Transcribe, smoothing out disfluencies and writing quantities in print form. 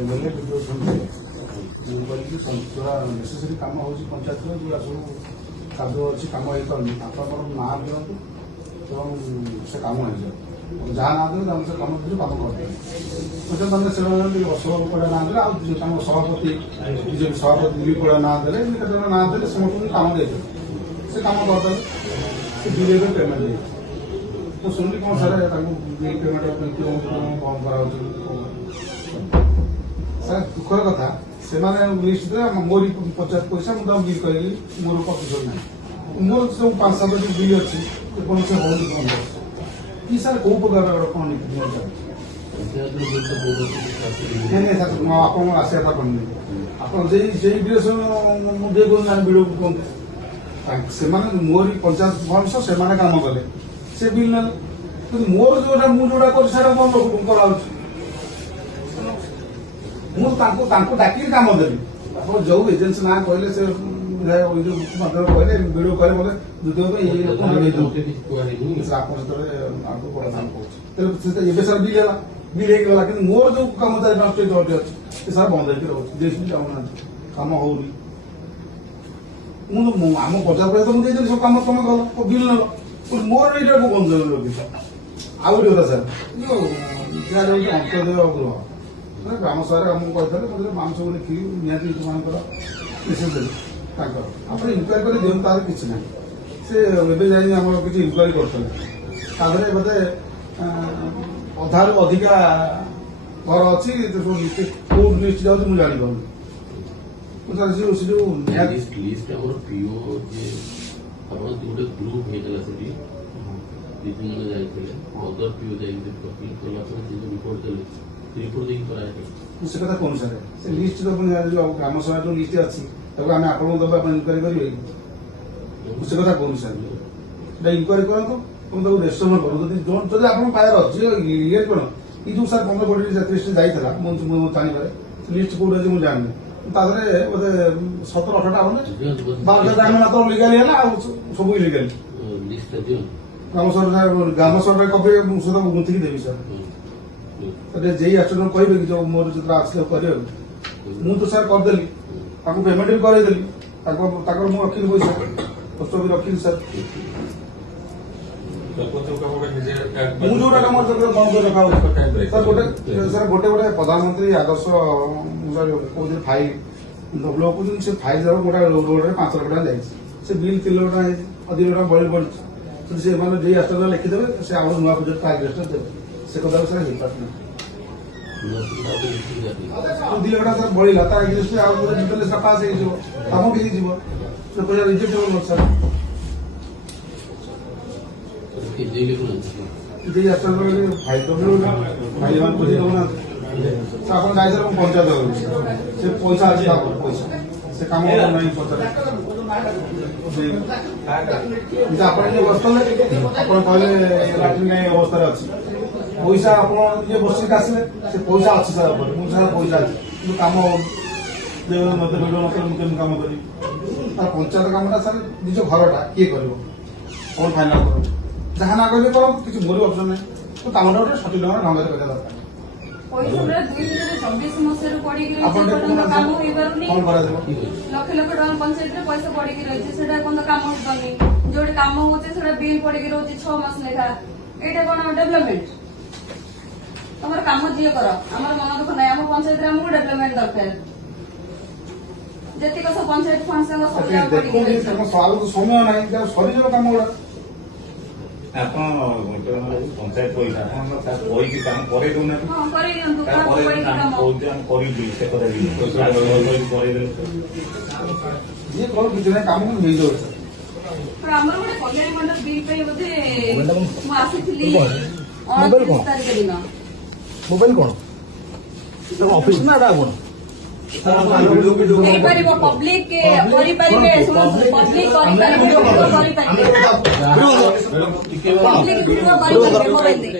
MLA video जोड़ा necessary कम हो पंचायत जो सब कार्य अच्छी कम हो पार्टी आप ना दिखाँ से कम हो जहाँ ना दे से कम कम करते मैंने अशोक पड़ा ना दे सभापति बीजेपी सभापति दिलीप पड़ा ना दे ना दे समस्त कम दे से कम करते बिल पेमेंट दे तो शुणिली कौन सर बिल पेमेंट बंद करा सर दुखर कथा से लिस्ट मोरी पंचायत पैसा मुझे बिल करी मोर प्रतिशत ना मोर सब 5-7 बिल अच्छी कौन से हो कि सर कौ प्रकार कौन नहीं सर आप आसा था पड़े आप मुझे वीडियो से मोरी पंचायत भविष्य से कम कले से बिल ना मोर जोटा मुझा कर बंद कराऊँ डाक कम देवी आप जो एजेन्सी ना कहले से कहले वीडियो कहे बोले द्वितीय सर बिल है बिल होगा कि मोर जो कर्मचारी अच्छे सर बंद होती जाऊना कम होनी आम पंचायत तो मुझे सब कम तुम कल बिल नल मोर ये बंद लगे आउ गोटे सर अंत्योदय गृह ग्राम सभा आमको कहते मांस लिखी निहती मेसेज देते आप इनक्वारी कर दिखाँ तार कि ना से किसी इनक्वारी करते बोधे अधार अधिका घर अच्छी कौ लिस्ट जाऊँ मुझे जानी से कथा कौन सर से लिस्ट तो ग्राम सभा जो लिस्ट अच्छी आम आप इनक्वारी करेंगे से कथा कौन सर इनक्वारी करूँ तुम रेस्टोर करो जब आप पायर अच्छी ये कौन ये जो सर 15-20 लिस्ट जाइए जानवर लिस्ट कौट अच्छे मुझे जानी बोधे 17-18टा होने 12टा मात्र लिगाली है सब इलिगाली ग्राम सभा कपी सहित गुंथिकी देवी सर जे एक्शन कहे कि जो मोर जो आसले कर तो सर करदेली पेमेंट भी करदेली रखी पैसा कष्ट भी रखी सर मुझे कम बंद रखा सर गोटे गोटे प्रधानमंत्री आदर्श कौन फाइल लोग से फाइल जब गोटे रोड 5 लाख टका से बिल 3 लाख टका अधिक टका बढ़ी बढ़ी से एक्शन लिखिदेवे से आउ नुआ प्रोजेक्ट एग्रेस्ट देवे से कथा सर हो पार्टी 2 लाख सर बढ़ला तार एग्रेस्ट डिटेल्स पास हो कम भी से पैसा रिजेक्ट हो सर फाइल तो फाइल पूछे दौना आप जाए सर पंचायत से पैसा अच्छे पैसा से कम नहीं पचार आप बसले आप कहले लाट्रिन अवस्था अच्छी पैसा आप बसिक आसले से पैसा अच्छी सर मुझे पैसा अच्छी कम मत वीडियो मुझे कम करी पंचायत कमटा सर निज घरटा किए कर कौन फाइनाल कर जहाँ ना कहले करो किसी मोर ऑप्शन नहीं तो कमटा गोटे सठिक ढंग ढंग पैसा दरकार लक्ष लक्ष टका पंचायत पैसा पड़ी रही कम जो कम हो बिल पड़ी रही 6 मास लेखा ये कौन डेवलपमेंट तुम कम जी कर आम मन दुख ना आम पंचायत आमको डेवलपमेंट दरकार जी सब पंचायत फंड समय ना सरी कम गुड़ा पंचायत पैसा काम करे दौना ये कौन किसी काम नहीं जाओ आमर गोटे कल्याण मंडल बिल पे बोधे मोबाइल कौन ऑफिस ना कौन पब्लिक पब्लिक